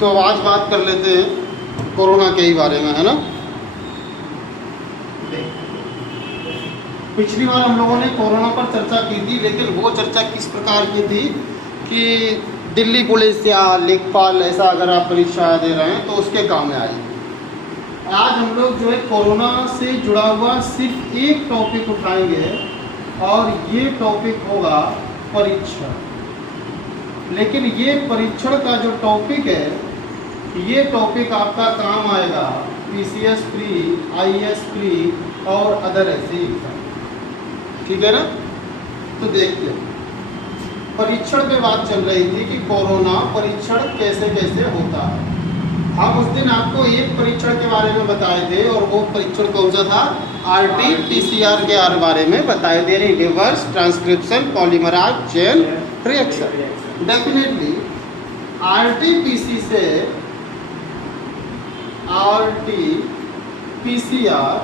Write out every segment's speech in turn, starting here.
तो आज बात कर लेते हैं कोरोना के ही बारे में, है ना। पिछली बार हम लोगों ने कोरोना पर चर्चा की थी, लेकिन वो चर्चा किस प्रकार की थी कि दिल्ली पुलिस या लेखपाल ऐसा अगर आप परीक्षा दे रहे हैं तो उसके काम में आई। आज हम लोग जो है कोरोना से जुड़ा हुआ सिर्फ एक टॉपिक उठाएंगे और ये टॉपिक होगा परीक्षण। लेकिन ये परीक्षण का जो टॉपिक है, ये टॉपिक आपका काम आएगा PCS प्री, IAS प्री और अदर ऐसे एग्जाम, ठीक है ना। तो देखते हैं, परीक्षण पे बात चल रही थी कि कोरोना परीक्षण कैसे कैसे होता है। हम उस दिन आपको एक परीक्षण के बारे में बताए थे और वो परीक्षण कौन सा था, RT-PCR के बारे में बताए दे रही, reverse transcription polymerase chain reaction. Definitely RT-PCR से RT-PCR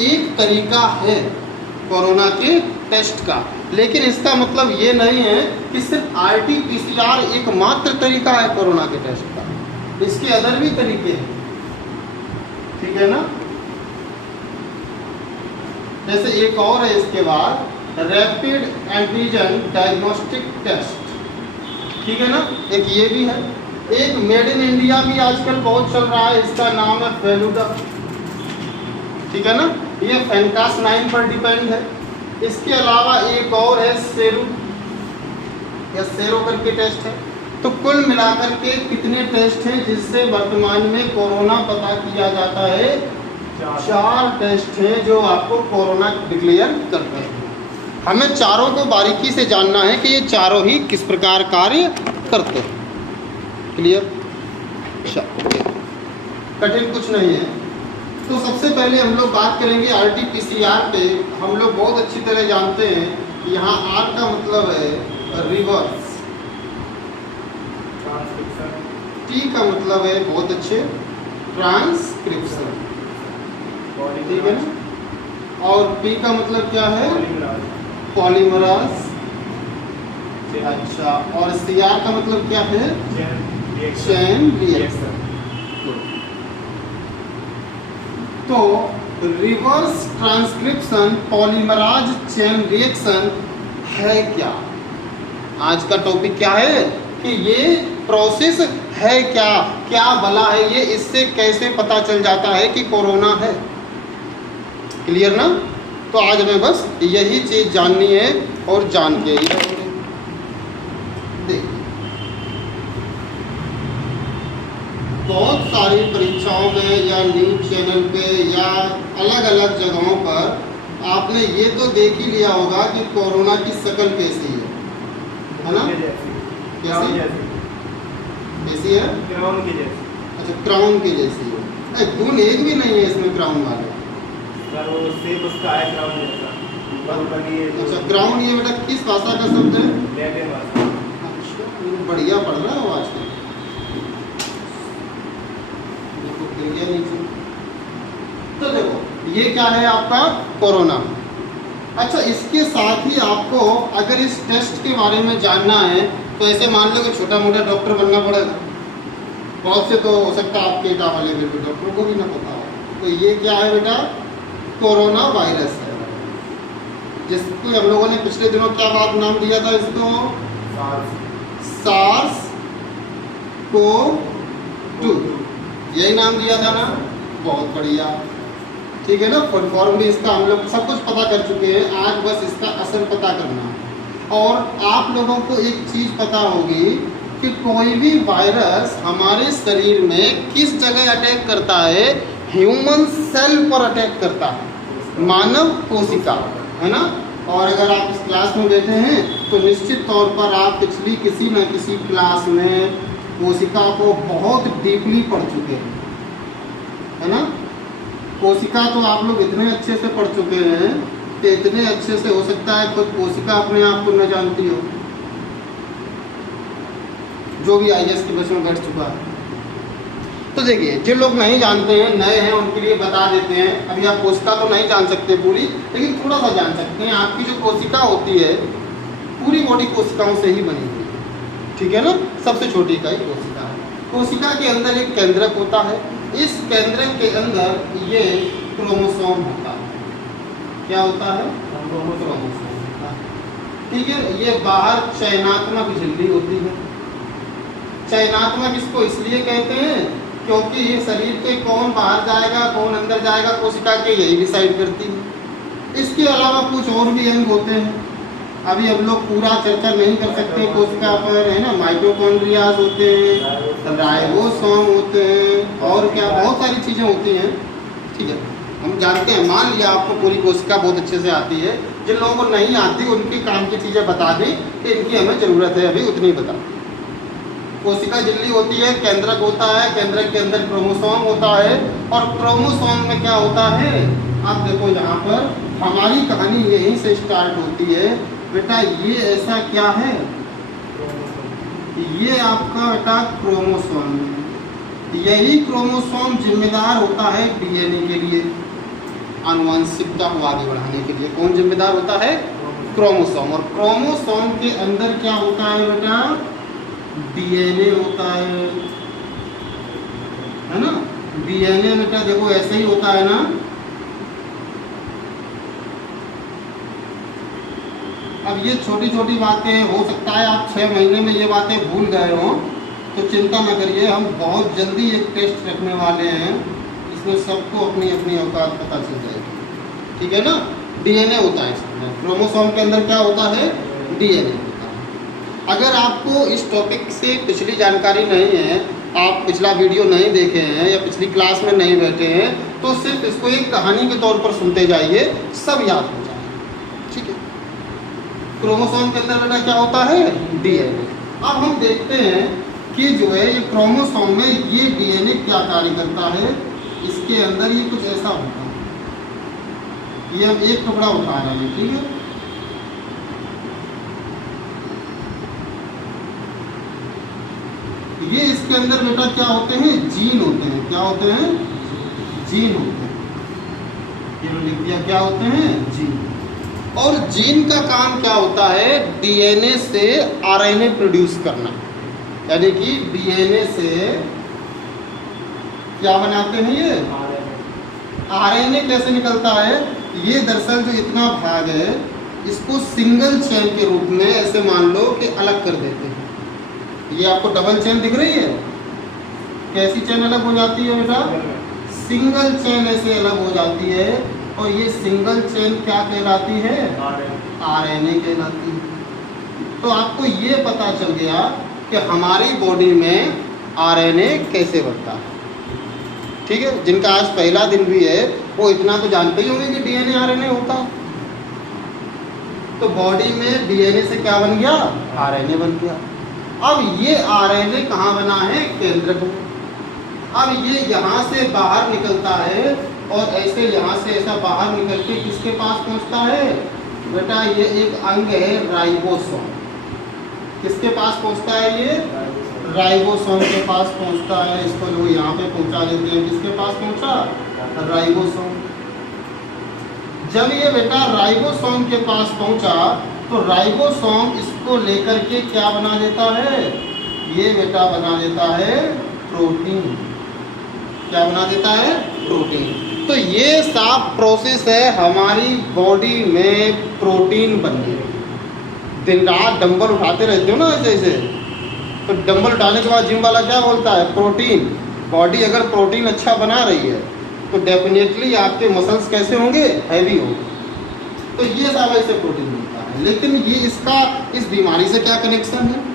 एक तरीका है कोरोना के टेस्ट का, लेकिन इसका मतलब ये नहीं है कि सिर्फ RT-PCR एकमात्र तरीका है कोरोना के टेस्ट का, इसके अदर भी तरीके हैं, ठीक है ना। जैसे एक और है इसके बाद रैपिड एंटीजन डायग्नोस्टिक टेस्ट, ठीक है ना। एक ये भी है, एक मेड इन इंडिया भी आजकल बहुत चल रहा है, इसका नाम है फेलुडा, ठीक है ना। ये फैंटास 9 पर डिपेंड है। इसके अलावा एक और है सेरो या सेरो करके टेस्ट है। तो कुल मिलाकर के कितने टेस्ट हैं जिससे वर्तमान में कोरोना पता किया जाता है? 4 टेस्ट हैं जो आपको कोरोना डिक्लेयर करते हैं। हमें चारों को बारीकी से जानना है कि ये चारों ही किस प्रकार कार्य करते हैं। क्लियर? कठिन कुछ नहीं है। तो सबसे पहले हम लोग बात करेंगे RT-PCR पे। हम लोग बहुत अच्छी तरह जानते हैं कि यहाँ R का मतलब है रिवर्स, T का मतलब है बहुत अच्छे ट्रांसक्रिप्शन, ठीक है ना। और P का मतलब क्या है? पॉलीमराज। अच्छा, और CR का मतलब क्या है? Chain reaction. तो reverse transcription polymerase chain reaction है क्या? आज का टॉपिक क्या है कि ये प्रोसेस है क्या, क्या भला है ये, इससे कैसे पता चल जाता है कि कोरोना है। क्लियर ना। तो आज हमें बस यही चीज जाननी है और जान के ही रहेंगे। देखिए, बहुत सारी परीक्षाओं में या न्यूज चैनल पे या अलग अलग जगहों पर आपने ये तो देख ही लिया होगा कि कोरोना की शक्ल कैसी है ना। कैसी कैसी है? क्राउन की जैसी। अच्छा, क्राउन की जैसी है। गुण एक भी नहीं है इसमें क्राउन वाले। वो सेब उसका है क्राउन जैसा। अच्छा, क्राउन ये बेटा किस भाषा का शब्द है? लैटिन भाषा। अच्छा, बढ़िया पढ़ रहा है वो आजकल। तो देखो ये क्या है आपका कोरोना। अच्छा, इसके साथ ही आपको अगर इस टेस्ट के बारे में जानना है तो ऐसे मान लो कि छोटा मोटा डॉक्टर बनना पड़ेगा। बहुत से तो हो सकता है आपके डाटा लेवल पे डॉक्टर को भी ना पता हो। तो ये क्या है बेटा? कोरोना वायरस है, जिसको हम लोगों ने पिछले दिनों क्या बात नाम दिया था इसको? सार्स CoV-2, यही नाम दिया था ना। बहुत बढ़िया, ठीक है ना। फॉर्मली इसका हम लोग सब कुछ पता कर चुके हैं। आज बस इसका असर पता करना है। और आप लोगों को एक चीज़ पता होगी कि कोई भी वायरस हमारे शरीर में किस जगह अटैक करता है? ह्यूमन सेल पर अटैक करता है, मानव कोशिका, है ना। और अगर आप इस क्लास में बैठे हैं तो निश्चित तौर पर आप पिछली किसी न किसी क्लास में कोशिका को बहुत डीपली पढ़ चुके हैं, है ना। कोशिका तो आप लोग इतने अच्छे से पढ़ चुके हैं कि इतने अच्छे से हो सकता है खुद कोशिका अपने आप को न जानती हो, जो भी IAS के बस में बैठ चुका है। तो देखिए, जो लोग नहीं जानते हैं, नए हैं, उनके लिए बता देते हैं। अभी आप कोशिका तो नहीं जान सकते पूरी, लेकिन थोड़ा सा जान सकते हैं। आपकी जो कोशिका होती है पूरी बॉडी कोशिकाओं से ही बनी हुई है, ठीक है ना। सबसे छोटी इकाई कोशिका है। कोशिका के अंदर एक केंद्रक होता है, इस केंद्रक के अंदर ये क्रोमोसोम होता है। क्या होता है? क्रोमोसोम होता है। ठीक है, ये बाहर चयनात्मक झिल्ली होती है। चयनात्मक इसको इसलिए कहते हैं क्योंकि ये शरीर के कौन बाहर जाएगा कौन अंदर जाएगा कोशिका के यही डिसाइड करती है। इसके अलावा कुछ और भी अंग होते हैं, अभी हम लोग पूरा चर्चा नहीं कर सकते कोशिका पर, है ना। माइटोकॉन्ड्रियाज होते हैं, राइबोसोम होते हैं, और क्या बहुत सारी चीज़ें होती हैं। ठीक है, हम जानते हैं, मान लिया आपको पूरी कोशिका बहुत अच्छे से आती है, जिन लोगों को नहीं आती उनकी काम की चीज़ें बता दें कि इनकी हमें ज़रूरत है, अभी उतनी बता। कोशिका झिल्ली होती है, केंद्रक होता है, केंद्रक के अंदर क्रोमोसोम होता है, और क्रोमोसोम में क्या होता है? आप देखो यहाँ पर हमारी कहानी यहीं से स्टार्ट होती है। बेटा ये ऐसा क्या है? ये आपका बेटा क्रोमोसोम है। यही क्रोमोसोम जिम्मेदार होता है डीएनए के लिए, आनुवंशिकता को आगे बढ़ाने के लिए। कौन जिम्मेदार होता है? क्रोमोसोम। और क्रोमोसोम के अंदर क्या होता है बेटा? डीएनए होता है ना। डीएनए बेटा देखो ऐसे ही होता है ना। अब ये छोटी छोटी बातें, हो सकता है आप 6 महीने में ये बातें भूल गए हो, तो चिंता न करिए, हम बहुत जल्दी एक टेस्ट रखने वाले हैं, इसमें सबको अपनी अपनी औकात पता चल जाएगी। ठीक है ना। डीएनए होता है इसमें, क्रोमोसोम के अंदर क्या होता है? डीएनए होता है। अगर आपको इस टॉपिक से पिछली जानकारी नहीं है, आप पिछला वीडियो नहीं देखे हैं या पिछली क्लास में नहीं बैठे हैं, तो सिर्फ इसको एक कहानी के तौर पर सुनते जाइए, सब याद हो जाएगा। ठीक है। क्रोमोसोम के अंदर बेटा क्या होता है? डीएनए। अब हम देखते हैं कि जो है ये क्रोमोसोम में ये डीएनए क्या कार्य करता है। इसके अंदर ये कुछ ऐसा होता है, ये हम एक टुकड़ा उठा रहे हैं। ठीक है, ये इसके अंदर बेटा क्या होते हैं? जीन होते हैं। क्या होते हैं? जीन होते हैं। ये लिख दिया, क्या होते हैं? जीन। और जीन का काम क्या होता है? डीएनए से आरएनए प्रोड्यूस करना, यानी कि डीएनए से क्या बनाते हैं? ये आरएनए कैसे निकलता है? ये दरअसल जो इतना भाग है इसको सिंगल चेन के रूप में ऐसे मान लो कि अलग कर देते हैं। ये आपको डबल चेन दिख रही है, कैसी चेन अलग हो जाती है बेटा? सिंगल चेन ऐसे अलग हो जाती है, और ये सिंगल चेन क्या कहलाती है? आरएनए कहलाती है। तो आपको ये पता चल गया कि हमारी बॉडी में आरएनए कैसे बनता है। ठीक है, जिनका आज पहला दिन भी है वो इतना तो जानते ही होंगे कि डीएनए आरएनए होता है। तो बॉडी में डीएनए से क्या बन गया? आरएनए बन गया। अब ये आरएनए कहाँ बना है? केंद्रक में। अब ये यहाँ से बाहर निकलता है और ऐसे यहाँ से ऐसा बाहर निकल के किसके पास पहुँचता है? बेटा ये एक अंग है राइबोसोम। किसके पास पहुँचता है? ये राइबोसोम के पास पहुँचता है। इसको लोग यहाँ पे पहुँचा देते हैं। किसके पास पहुँचा? राइबोसोम। जब ये बेटा राइबोसोम के पास पहुँचा तो राइबोसोम इसको लेकर के क्या बना देता है? ये बेटा बना देता है प्रोटीन। क्या बना देता है? प्रोटीन। तो ये सब प्रोसेस है हमारी बॉडी में प्रोटीन बनने। दिन रात डंबल उठाते रहते हो ना जैसे, तो डंबल उठाने के बाद जिम वाला क्या बोलता है? प्रोटीन। बॉडी अगर प्रोटीन अच्छा बना रही है तो डेफिनेटली आपके मसल्स कैसे होंगे? हैवी होंगे। तो ये सब ऐसे प्रोटीन मिलता है। लेकिन ये इसका इस बीमारी से क्या कनेक्शन है?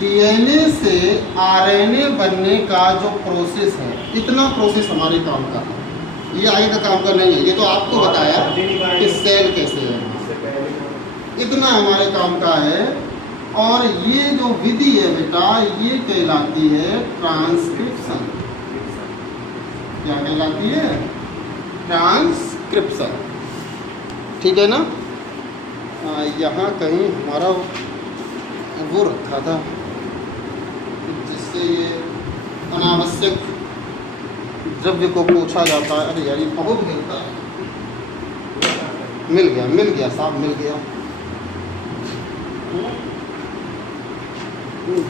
डीएनए से आरएनए बनने का जो प्रोसेस है, इतना प्रोसेस हमारे काम का है, ये आगे का काम का नहीं है। ये तो आपको बताया कि सेल कैसे है, इतना हमारे काम का है। और ये जो विधि है बेटा ये कहलाती है ट्रांसक्रिप्शन। क्या कहलाती है? ट्रांसक्रिप्शन। ठीक है ना। यहाँ कहीं हमारा वो रखा था जिससे ये अनावश्यक द्रव्य को पोंछा जाता है। अरे यार ये बहुत गिरता है। मिल गया साहब, मिल गया।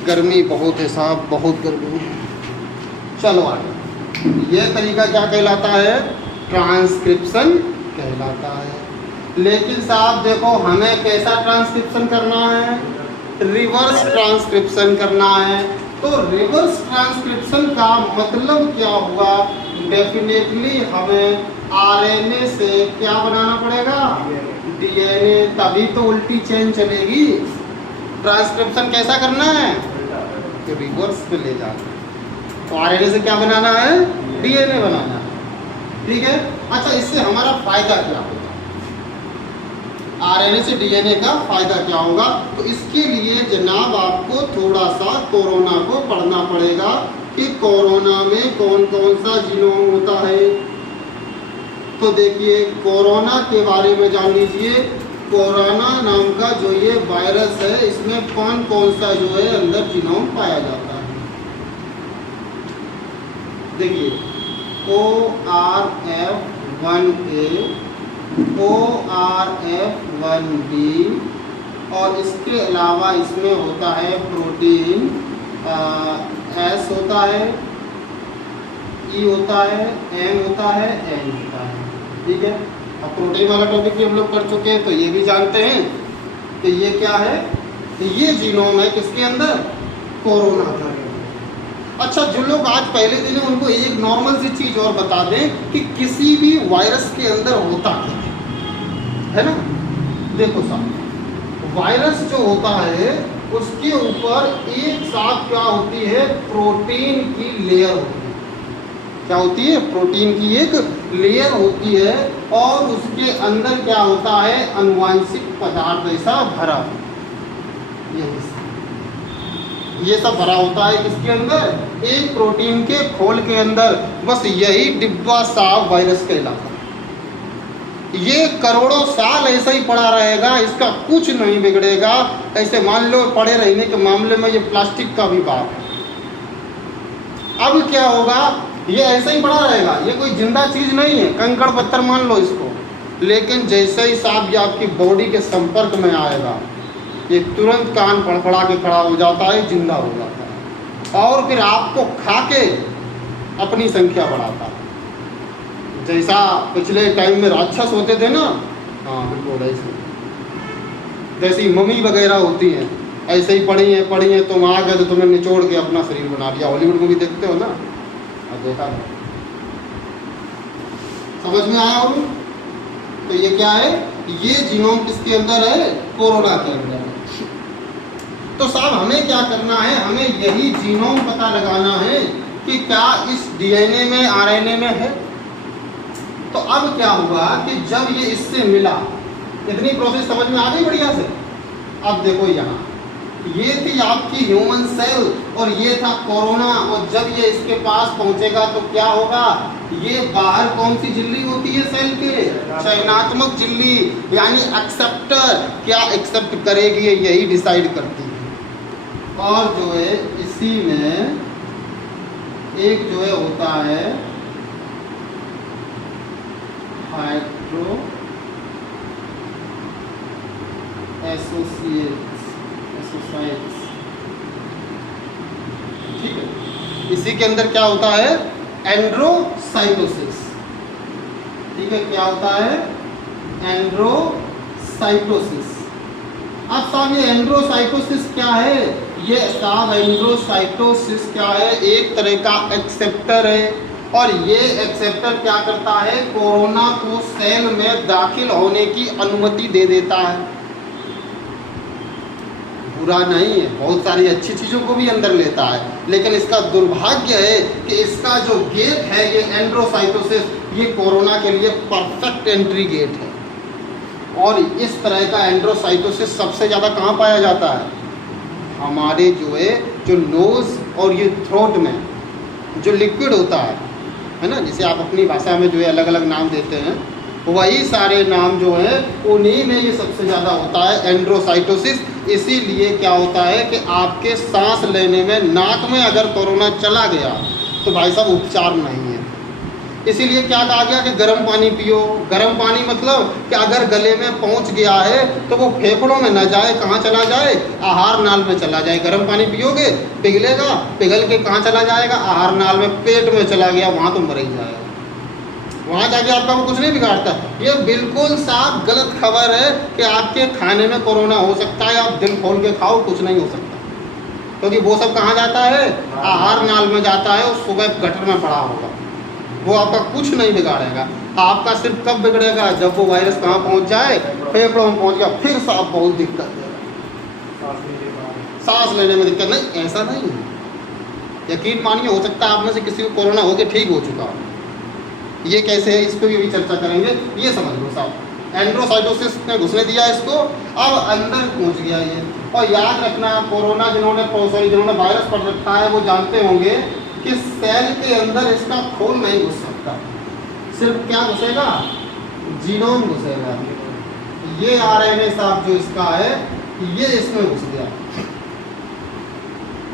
गर्मी बहुत है साहब, बहुत गर्मी है। चलो आगे, ये तरीका क्या कहलाता है? ट्रांसक्रिप्शन कहलाता है। लेकिन साहब देखो, हमें कैसा ट्रांसक्रिप्शन करना है? रिवर्स ट्रांसक्रिप्शन करना है। तो रिवर्स ट्रांसक्रिप्शन का मतलब क्या हुआ? डेफिनेटली हमें आरएनए से क्या बनाना पड़ेगा? डीएनए, तभी तो उल्टी चेन चलेगी। ट्रांसक्रिप्शन कैसा करना है? तो रिवर्स पे ले जाना है। तो आरएनए से क्या बनाना है? डीएनए बनाना है। ठीक है। अच्छा, इससे हमारा फायदा क्या होगा? आरएनए से डीएनए का फायदा क्या होगा? तो इसके लिए जनाब आपको थोड़ा सा कोरोना को पढ़ना पड़ेगा कि कोरोना में कौन कौन सा जीनोम होता है। तो देखिए, कोरोना के बारे में जान लीजिए। कोरोना नाम का जो ये वायरस है, इसमें कौन कौन सा जो है अंदर जीनोम पाया जाता है। देखिए, ORF1A, ORF1B, और इसके अलावा इसमें होता है प्रोटीन, S होता है, E होता है, M होता है, N होता है। ठीक है। अब प्रोटीन वाला टॉपिक भी हम लोग कर चुके हैं, तो ये भी जानते हैं कि ये क्या है? तो ये जीनोम है किसके अंदर? कोरोना का। अच्छा, जो लोग आज पहले दिन है उनको एक नॉर्मल सी चीज़ और बता दें कि किसी भी वायरस के अंदर होता है ना। देखो साहब, वायरस जो होता है उसके ऊपर एक साथ क्या होती है? प्रोटीन की लेयर होती है। क्या होती है? प्रोटीन की एक लेयर होती है, और उसके अंदर क्या होता है? आनुवांशिक पदार्थ ऐसा भरा, ये सब भरा होता है किसके अंदर? एक प्रोटीन के खोल के अंदर। बस यही डिब्बा साहब वायरस कहलाता है। ये करोड़ों साल ऐसा ही पड़ा रहेगा, इसका कुछ नहीं बिगड़ेगा। ऐसे मान लो पड़े रहने के मामले में ये प्लास्टिक का भी बात है। अब क्या होगा? ये ऐसा ही पड़ा रहेगा, ये कोई जिंदा चीज नहीं है, कंकड़ पत्थर मान लो इसको। लेकिन जैसे ही साहब ये आपकी बॉडी के संपर्क में आएगा, ये तुरंत कान फड़फड़ा के खड़ा हो जाता है, जिंदा हो जाता है, और फिर आपको खा के अपनी संख्या बढ़ाता है। जैसा पिछले टाइम में राक्षस होते थे ना, हाँ बिल्कुल ऐसे, जैसी मम्मी वगैरह होती हैं, ऐसे ही पड़ी हैं, तुम आ गए तो तुम्हें निचोड़ के अपना शरीर बना लिया। हॉलीवुड मूवी देखते हो ना, देखा समझ में आया हो? तो ये क्या है? ये जीनोम किसके अंदर है? कोरोना के अंदर है। तो साहब हमें क्या करना है? हमें यही जीनोम पता लगाना है कि क्या इस डीएनए में, आरएनए में है। तो अब क्या हुआ कि जब ये इससे मिला, इतनी प्रोसेस समझ में आ गई बढ़िया से। अब देखो यहाँ, ये थी आपकी ह्यूमन सेल और ये था कोरोना, और जब ये इसके पास पहुंचेगा तो क्या होगा? ये बाहर कौन सी झिल्ली होती है सेल के? चयनात्मक झिल्ली, यानी एक्सेप्टर। क्या एक्सेप्ट करेगी यही डिसाइड करती है। और जो है इसी में एक जो है होता है हाइड्रो एसोसाइट्स। ठीक है। इसी के अंदर क्या होता है? एंड्रोसाइटोसिस। ठीक है, क्या होता है? एंड्रोसाइटोसिस। अब साहब ये एंड्रोसाइटोसिस क्या है? ये साहब एंड्रोसाइटोसिस क्या है? एक तरह का एक्सेप्टर है, और ये एक्सेप्टर क्या करता है? कोरोना को सेल में दाखिल होने की अनुमति दे देता है। बुरा नहीं है, बहुत सारी अच्छी चीज़ों को भी अंदर लेता है, लेकिन इसका दुर्भाग्य है कि इसका जो गेट है, ये एंड्रोसाइटोसिस, ये कोरोना के लिए परफेक्ट एंट्री गेट है। और इस तरह का एंड्रोसाइटोसिस सबसे ज़्यादा कहाँ पाया जाता है? हमारे जो नोज़ और ये थ्रोट में जो लिक्विड होता है ना, जिसे आप अपनी भाषा में जो है अलग अलग नाम देते हैं, वही सारे नाम जो है उन्हीं में ये सबसे ज़्यादा होता है एंड्रोसाइटोसिस। इसीलिए क्या होता है कि आपके सांस लेने में, नाक में अगर कोरोना चला गया तो भाई साहब उपचार नहीं है। इसीलिए क्या कहा गया कि गर्म पानी पियो। गर्म पानी मतलब कि अगर गले में पहुंच गया है तो वो फेफड़ों में न जाए, कहाँ चला जाए, आहार नाल में चला जाए। गर्म पानी पियोगे पिघलेगा, पिघल के कहाँ चला जाएगा, आहार नाल में, पेट में चला गया, वहाँ तो मर ही जाएगा, वहाँ जाके आपका वो कुछ नहीं बिगाड़ता। ये बिल्कुल साफ गलत खबर है कि आपके खाने में कोरोना हो सकता है, आप दिल खोल के खाओ, कुछ नहीं हो सकता, क्योंकि वो सब कहाँ जाता है, आहार नाल में जाता है और सुबह गटर में पड़ा होगा, वो आपका कुछ नहीं बिगाड़ेगा। आपका सिर्फ कब बिगड़ेगा, जब वो वायरस कहाँ पहुँच जाए, फेफड़ों में पहुँच गया, फिर साफ बहुत दिक्कत देगा, सांस लेने में दिक्कत। नहीं, ऐसा नहीं है, यकीन मानिए हो सकता है आप में से किसी को कोरोना होकर ठीक हो चुका हो। ये कैसे है, इस पर भी चर्चा करेंगे। ये समझ लो साहब, एंड्रोसाइटोसिस ने घुसने दिया इसको, अब अंदर पहुंच गया ये। और याद रखना, कोरोना जिन्होंने वायरस पढ़ रखा है वो जानते होंगे कि सेल के अंदर इसका खोल नहीं घुस सकता, सिर्फ क्या घुसेगा, जीनोम घुसेगा। ये आरएनए साहब जो इसका है ये इसमें घुस गया,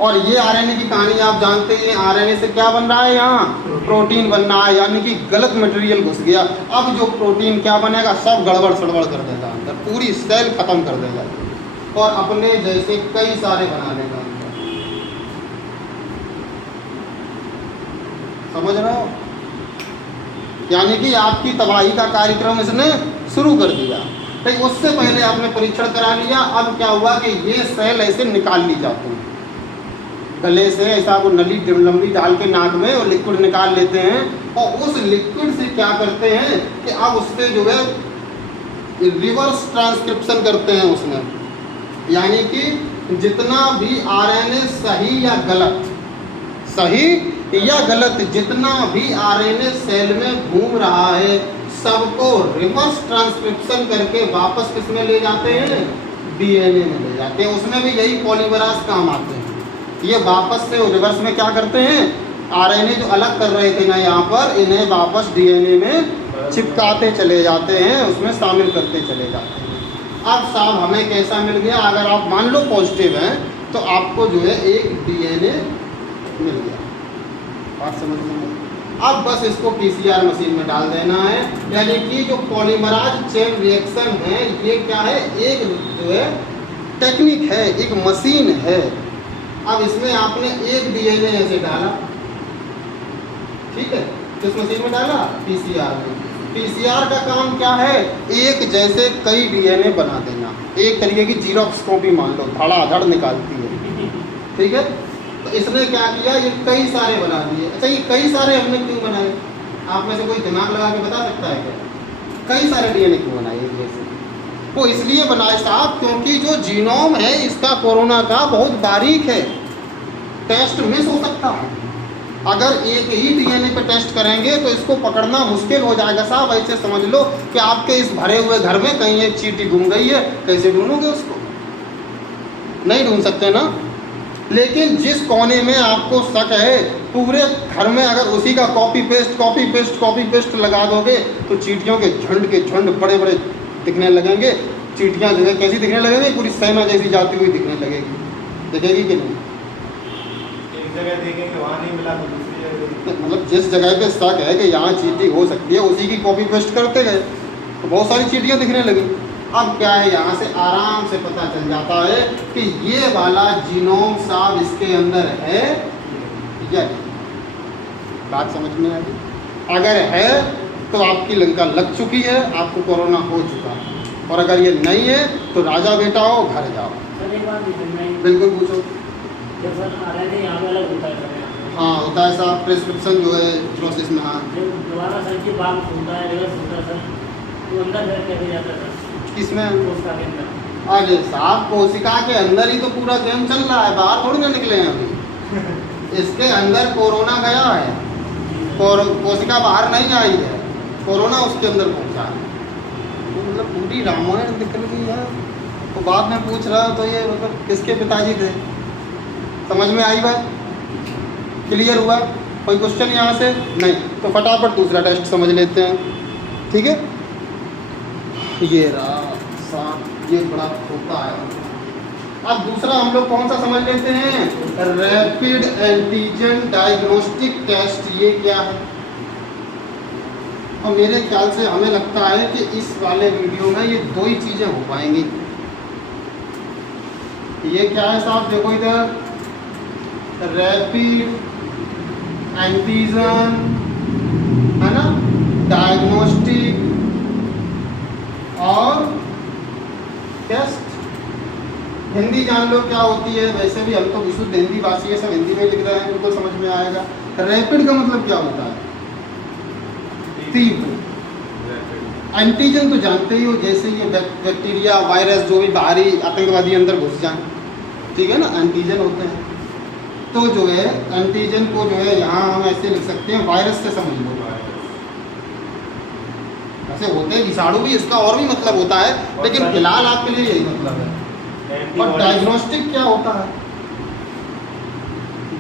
और ये आरएनए की कहानी आप जानते हैं। आरएनए से क्या बन रहा है, यहाँ प्रोटीन बन रहा है, यानी कि गलत मटेरियल घुस गया। अब जो प्रोटीन क्या बनेगा, सब गड़बड़ सड़बड़ कर देगा अंदर, पूरी सेल खत्म कर देगा और अपने जैसे कई सारे बना देगा अंदर। समझ रहे हो, यानी कि आपकी तबाही का कार्यक्रम इसने शुरू कर दिया। तो उससे पहले आपने परीक्षण करा लिया। अब क्या हुआ कि ये सेल ऐसे निकाल ली जाती है गले से, ऐसा वो नली लंबी डाल के नाक में और लिक्विड निकाल लेते हैं, और उस लिक्विड से क्या करते हैं कि अब उससे जो है रिवर्स ट्रांसक्रिप्शन करते हैं उसमें, यानी कि जितना भी आरएनए सही या गलत जितना भी आरएनए सेल में घूम रहा है, सबको रिवर्स ट्रांसक्रिप्शन करके वापस किसमें ले जाते हैं, डीएनए में ले जाते हैं। उसमें भी यही पॉलीमराज काम आते हैं। ये वापस से रिवर्स में क्या करते हैं, आरएनए जो अलग कर रहे थे ना यहाँ पर, इन्हें वापस डीएनए में चिपकाते चले जाते हैं, उसमें शामिल करते चले जाते हैं। अब साहब हमें कैसा मिल गया, अगर आप मान लो पॉजिटिव हैं तो आपको जो है एक डीएनए मिल गया, बात समझ में। अब बस इसको पीसीआर मशीन में डाल देना है, यानी कि जो पॉलीमराज चेन रिएक्शन है ये क्या है, एक जो है टेक्निक है, एक मशीन है। अब इसमें आपने एक डीएनए ऐसे डाला, ठीक है, किस मशीन में डाला, पीसीआर में। पीसीआर का काम क्या है, एक जैसे कई डीएनए बना देना, एक तरीके की जीरोक्स कॉपी मान लो, धड़ाधड़ निकालती है, ठीक है। तो इसने क्या किया, ये कई सारे बना दिए। अच्छा, ये कई सारे हमने क्यों बनाए, आप में से कोई दिमाग लगा के बता सकता है क्या, कई सारे डीएनए क्यों बनाए एक जैसे? वो इसलिए बनाए साहब क्योंकि जो जीनोम है इसका कोरोना का बहुत बारीक है, टेस्ट मिस हो सकता है। अगर एक ही डीएनए पे टेस्ट करेंगे तो इसको पकड़ना मुश्किल हो जाएगा साहब। ऐसे समझ लो कि आपके इस भरे हुए घर में कहीं एक चींटी गुम गई है, कैसे ढूंढोगे उसको, नहीं ढूंढ सकते ना। लेकिन जिस कोने में आपको शक है, पूरे घर में अगर उसी का कॉपी पेस्ट लगा दोगे तो चींटियों के झुंड बड़े बड़े दिखने लगेंगे। चींटियाँ जो है कैसी दिखने लगेंगी, पूरी सेना जैसी जाती हुई दिखने लगेगी, दिखेगी कि नहीं? एक जगह देखेंगे वहाँ नहीं मिला तो दूसरी जगह, मतलब जिस जगह पे शक है कि यहाँ चींटी हो सकती है उसी की कॉपी पेस्ट करते गए तो बहुत सारी चींटियाँ दिखने लगी। अब क्या है, यहाँ से आराम से पता चल जाता है कि ये वाला जीनोम साहब इसके अंदर है या नहीं। बात समझ में आ गई? अगर है तो आपकी लंका लग चुकी है, आपको कोरोना हो चुका है, और अगर ये नहीं है तो राजा बेटा हो, घर जाओ। बिल्कुल पूछो। हाँ होता है साहब, प्रिस्क्रिप्शन जो है प्रोसेस में। हाँ दोबारा सर की बात होता है, रिवर्स होता है सर, तो अंदर कैसे जाता है सर, किसमें, कोशिका के अंदर? अरे साहब कोशिका के अंदर ही तो पूरा गेम चल रहा है, बाहर थोड़ी ना निकले हैं अभी। इसके अंदर कोरोना गया है, कोशिका बाहर नहीं आई है, कोरोना उसके अंदर पहुंचा है। तो मतलब पूरी रामायण निकल गई है। तो बाद में पूछ रहा तो ये मतलब किसके पिताजी थे, समझ में आई बात, क्लियर हुआ? कोई क्वेश्चन यहाँ से नहीं, तो फटाफट दूसरा टेस्ट समझ लेते हैं, ठीक है। ये रहा साहब, ये बड़ा होता है। अब दूसरा हम लोग कौन सा समझ लेते हैं, रैपिड एंटीजन डायग्नोस्टिक टेस्ट। ये क्या है, और मेरे ख्याल से हमें लगता है कि इस वाले वीडियो में ये दो ही चीज़ें हो पाएंगी। ये क्या है साहब, देखो इधर रैपिड एंटीजन है ना, डायग्नोस्टिक और टेस्ट। हिंदी जान लो क्या होती है, वैसे भी हम तो विशुद्ध हिंदी भाषी है, सब हिंदी में लिख रहे हैं, बिल्कुल समझ में आएगा। रैपिड का मतलब क्या होता है, तीव्र। एंटीजन तो जानते ही हो, जैसे ये बैक्टीरिया वायरस जो भी बाहरी आतंकवादी अंदर घुस जाए, ठीक है ना, एंटीजन होते हैं। तो जो है एंटीजन को जो है यहाँ हम ऐसे लिख सकते हैं, वायरस से समझ लो। ऐसे होते हैं विषाणु भी, इसका और भी मतलब होता है, लेकिन फिलहाल आपके लिए यही मतलब है। और डायग्नोस्टिक क्या होता है,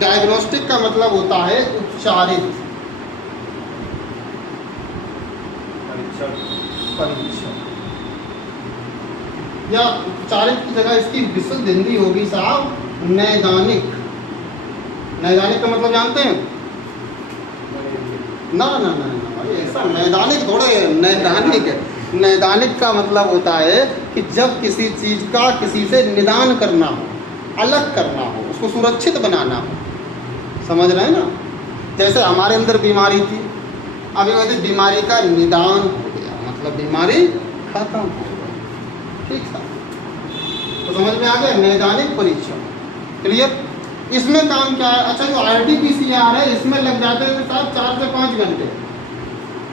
डायग्नोस्टिक का मतलब होता है उपचारित, परीक्षण, या उपचारित की जगह इसकी विशुद्ध हिंदी होगी साहब नैदानिक। नैदानिक का मतलब जानते हैं, ना ना ना ना, ऐसा नैदानिक थोड़ा है, नैदानिक है। नैदानिक का मतलब होता है कि जब किसी चीज़ का किसी से निदान करना हो, अलग करना हो, उसको सुरक्षित बनाना हो, समझ रहे हैं ना। जैसे हमारे अंदर बीमारी थी, अभी वैसे बीमारी का निदान हो गया, मतलब बीमारी खत्म हो गई, ठीक था। तो समझ में आ गया, नैदानिक परीक्षण, क्लियर। इसमें काम क्या है, अच्छा जो RT-PCR है इसमें लग जाते हैं साहब 4 से 5 घंटे,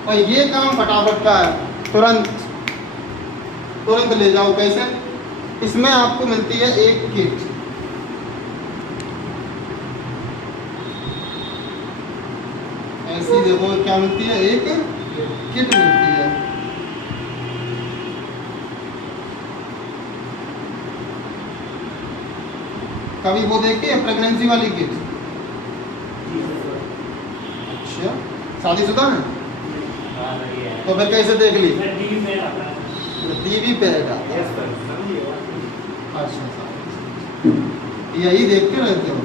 और ये काम फटाफट का है, तुरंत ले जाओ। कैसे, इसमें आपको मिलती है एक किट, ऐसी देखो क्या मिलती है, एक किट मिलती है। कभी वो देखी है प्रेगनेंसी वाली किट? अच्छा, शादीशुदा है तो फिर कैसे देख ली? टीवी पे है। अच्छा, यही देखते रहते हो?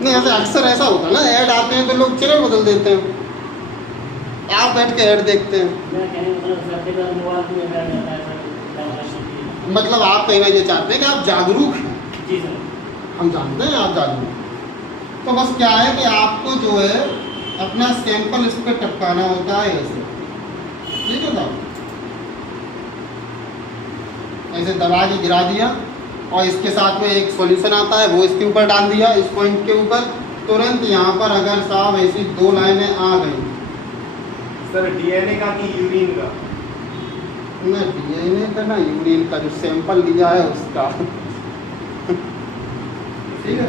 नहीं, ऐसे अक्सर ऐसा होता है ना, ऐड आते हैं तो लोग चैनल बदल देते हैं, आप बैठ के ऐड देखते हैं। मतलब आप कहना ये चाहते हैं कि आप जागरूक हैं? जी सर, हम जानते हैं आप जागरूक। तो बस क्या है कि आपको जो है अपना सैंपल इस पर टपकाना होता है, ऐसे, ठीक है साहब, ऐसे दबा के गिरा दिया, और इसके साथ में एक सॉल्यूशन आता है, वो इसके ऊपर डाल दिया, इस पॉइंट के ऊपर, तुरंत यहाँ पर अगर साहब ऐसी 2 लाइनें आ गई। सर DNA का कि यूरिन का? ना DNA का ना यूरिन का, जो सैंपल लिया है उसका। ठीक है,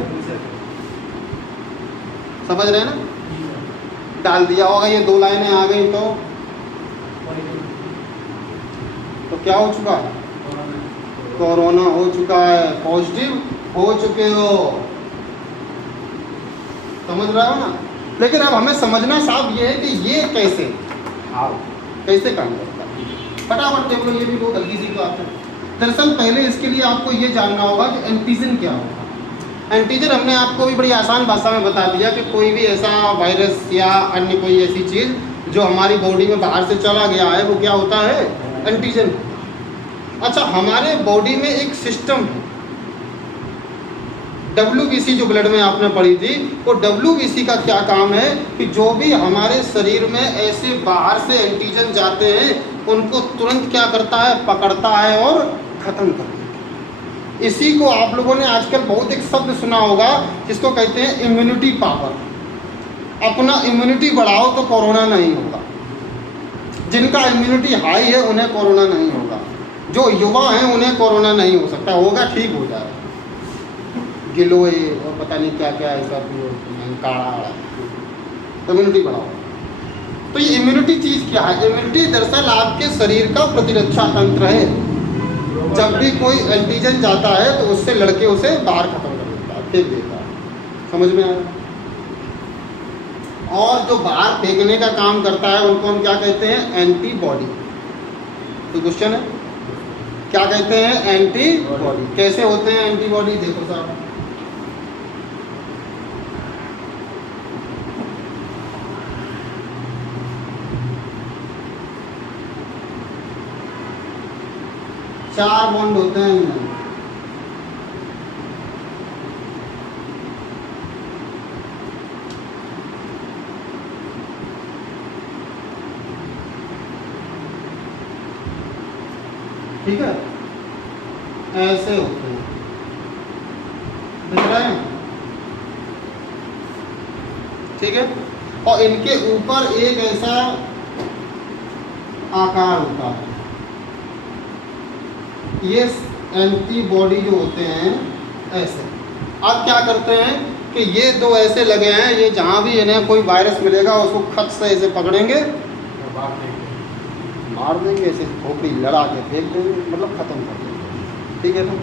समझ रहे हैं ना। डाल दिया होगा, ये 2 लाइनें आ गई तो क्या हो चुका है, कोरोना हो चुका है, पॉजिटिव हो चुके हो, समझ रहे हो ना। लेकिन अब हमें समझना साहब ये है कि ये कैसे काम करता है, फटाफट देख लो, ये भी बहुत हल्की सी बात है। दरअसल पहले इसके लिए आपको ये जानना होगा कि एंटीजन क्या होगा। एंटीजन हमने आपको भी बड़ी आसान भाषा में बता दिया कि कोई भी ऐसा वायरस या अन्य कोई ऐसी चीज़ जो हमारी बॉडी में बाहर से चला गया है, वो क्या होता है, एंटीजन। अच्छा, हमारे बॉडी में एक सिस्टम है, WBC जो ब्लड में आपने पढ़ी थी, वो WBC का क्या काम है कि जो भी हमारे शरीर में ऐसे बाहर से एंटीजन जाते हैं, उनको तुरंत क्या करता है, पकड़ता है और खत्म कर देता है। इसी को आप लोगों ने आजकल बहुत एक शब्द सुना होगा जिसको कहते हैं इम्यूनिटी पावर। अपना इम्यूनिटी बढ़ाओ तो कोरोना नहीं होगा। जिनका इम्यूनिटी हाई है उन्हें कोरोना नहीं होगा, जो युवा हैं उन्हें कोरोना नहीं हो सकता, होगा ठीक हो जाएगा, गिलोय और पता नहीं क्या क्या ऐसा काढ़ा। इम्यूनिटी बढ़ाओ। तो ये इम्यूनिटी चीज़ क्या है? इम्यूनिटी दरअसल आपके शरीर का प्रतिरक्षा तंत्र है। जब भी कोई एंटीजन जाता है तो उससे लड़के उसे बाहर खत्म कर देता है, फेंक देता है, समझ में आया। और जो बाहर फेंकने का काम करता है उनको हम क्या कहते हैं, एंटीबॉडी। तो क्वेश्चन है, क्या कहते हैं, एंटीबॉडी। कैसे होते हैं एंटीबॉडी, देखो साहब, 4 बॉन्ड होते हैं इनमें। ठीक है, ऐसे होते हैं, दिख रहे हैं? ठीक है, और इनके ऊपर एक ऐसा आकार होता है, ये एंटीबॉडी जो होते हैं ऐसे। अब क्या करते हैं कि ये दो ऐसे लगे हैं, ये जहां भी इन्हें कोई वायरस मिलेगा उसको खत से ऐसे पकड़ेंगे, मार देंगे, ऐसे खोपड़ी लड़ा के फेंक देंगे, मतलब खत्म कर देंगे। ठीक है ना?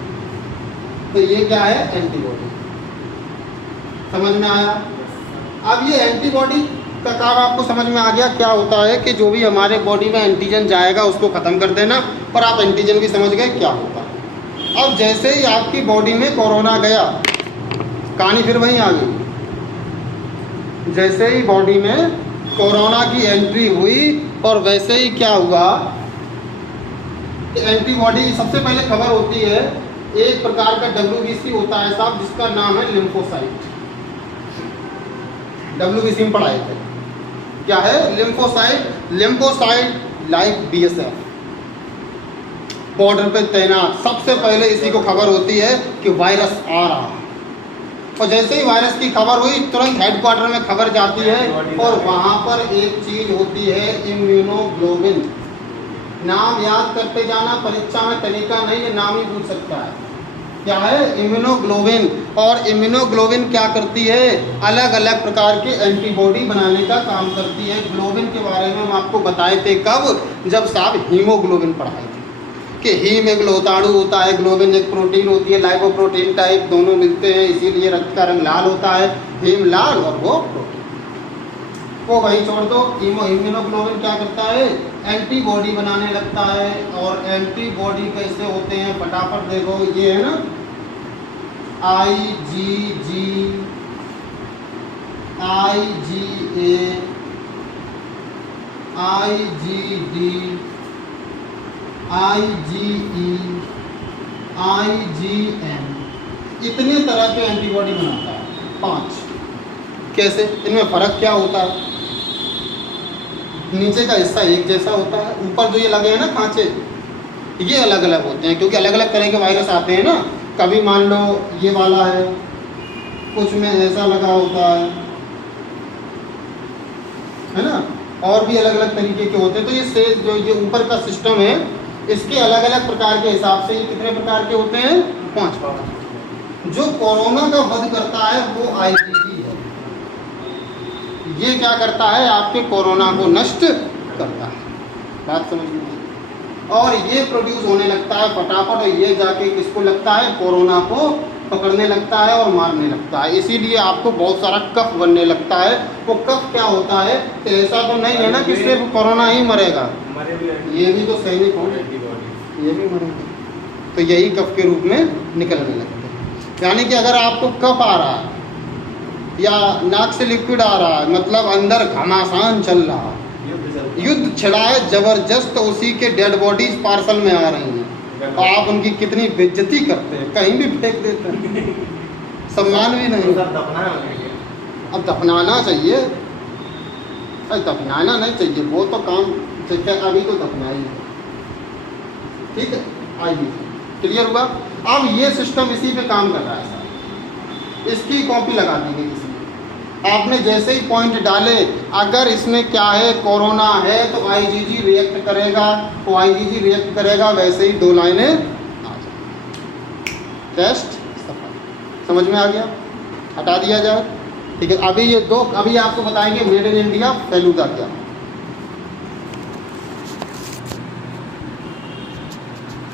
तो ये क्या है? एंटीबॉडी। समझ में आया? अब ये एंटीबॉडी का काम आपको समझ में आ गया क्या होता है कि जो भी हमारे बॉडी में एंटीजन जाएगा उसको ख़त्म कर देना, और आप एंटीजन भी समझ गए क्या होता है। अब जैसे ही आपकी बॉडी में कोरोना गया, कहानी फिर वहीं आ गई। जैसे ही बॉडी में कोरोना की एंट्री हुई और वैसे ही क्या हुआ कि एंटीबॉडी, सबसे पहले खबर होती है एक प्रकार का WBC होता है साहब, जिसका नाम है लिम्फोसाइट। WBC में पढ़ाए थे, क्या है? Lymphocyte. Lymphocyte like BSF, border पे तैनात। सबसे पहले इसी को खबर होती है कि वायरस आ रहा है, और जैसे ही वायरस की खबर हुई तुरंत हेडक्वार्टर में खबर जाती है, और वहाँ पर एक चीज होती है इम्यूनोग्लोबिन। नाम याद करते जाना, परीक्षा में तरीका नहीं, ये नाम ही पूछ सकता है। क्या है? इम्यूनोग्लोबिन। और इम्यूनोग्लोबिन क्या करती है? अलग अलग प्रकार के एंटीबॉडी बनाने का काम करती है। ग्लोबिन के बारे में हम आपको बताए थे कब? जब साहब हीमोग्लोबिन पढ़ाए थे कि हीम एक लोताणु होता है, ग्लोबिन एक प्रोटीन होती है, लाइपोप्रोटीन टाइप, दोनों मिलते हैं, इसीलिए रक्त का रंग लाल होता है। हीम लाल और वो प्रोटीन, वो वही छोड़ दो। इम्यूनोग्लोबिन क्या करता है? एंटीबॉडी बनाने लगता है। और एंटीबॉडी कैसे होते हैं फटाफट देखो, ये है ना IgG, IgA, IgD, IgE, IgM, इतने तरह के एंटीबॉडी बनाता है, 5। कैसे? इनमें फर्क क्या होता है? नीचे का हिस्सा एक जैसा होता है, ऊपर जो ये लगे हैं ना खांचे, ये अलग अलग होते हैं, क्योंकि अलग अलग तरह के वायरस आते हैं ना। कभी मान लो ये वाला है, कुछ में ऐसा लगा होता है ना, और भी अलग अलग तरीके के होते हैं। तो ये सेल जो ये ऊपर का सिस्टम है, इसके अलग अलग प्रकार के हिसाब से ये कितने प्रकार के होते हैं? 5। जो कोरोना का वध करता है वो IgG है। ये क्या करता है? आपके कोरोना को नष्ट करता है। बात समझ में आई? और ये प्रोड्यूस होने लगता है फटाफट, और ये जाके किसको लगता है? कोरोना को पकड़ने लगता है और मारने लगता है। इसीलिए आपको बहुत सारा कफ बनने लगता है। वो कफ क्या होता है? तो ऐसा तो नहीं है ना कि सिर्फ कोरोना ही मरेगा, ये भी तो सैनिक होंगे, ये भी मरेंगे। तो यही कफ के रूप में निकलने लगते हैं। यानी कि अगर आपको कफ आ रहा है या नाक से लिक्विड आ रहा है, मतलब अंदर घमासान चल रहा है, युद्ध छिड़ा है जबरदस्त, तो उसी के डेड बॉडीज पार्सल में आ रही हैं, तो आप उनकी कितनी बेइज्जती करते हैं, कहीं भी फेंक देते हैं, सम्मान भी नहीं। अब दफनाना चाहिए, अरे दफनाना नहीं चाहिए, वो तो काम अभी तो दफनाई है। ठीक है, आइए, क्लियर हुआ? अब ये सिस्टम इसी पे काम कर रहा है साहब। इसकी कॉपी लगा दी गई इसमें, आपने जैसे ही पॉइंट डाले, अगर इसमें क्या है? कोरोना है तो IgG रिएक्ट करेगा, तो IgG रिएक्ट करेगा, वैसे ही 2 लाइनें आ जाए। टेस्ट सफल। समझ में आ गया? हटा दिया जाए। ठीक है, अभी ये 2 अभी आपको बताएंगे मेड इन इंडिया फेलूदा क्या।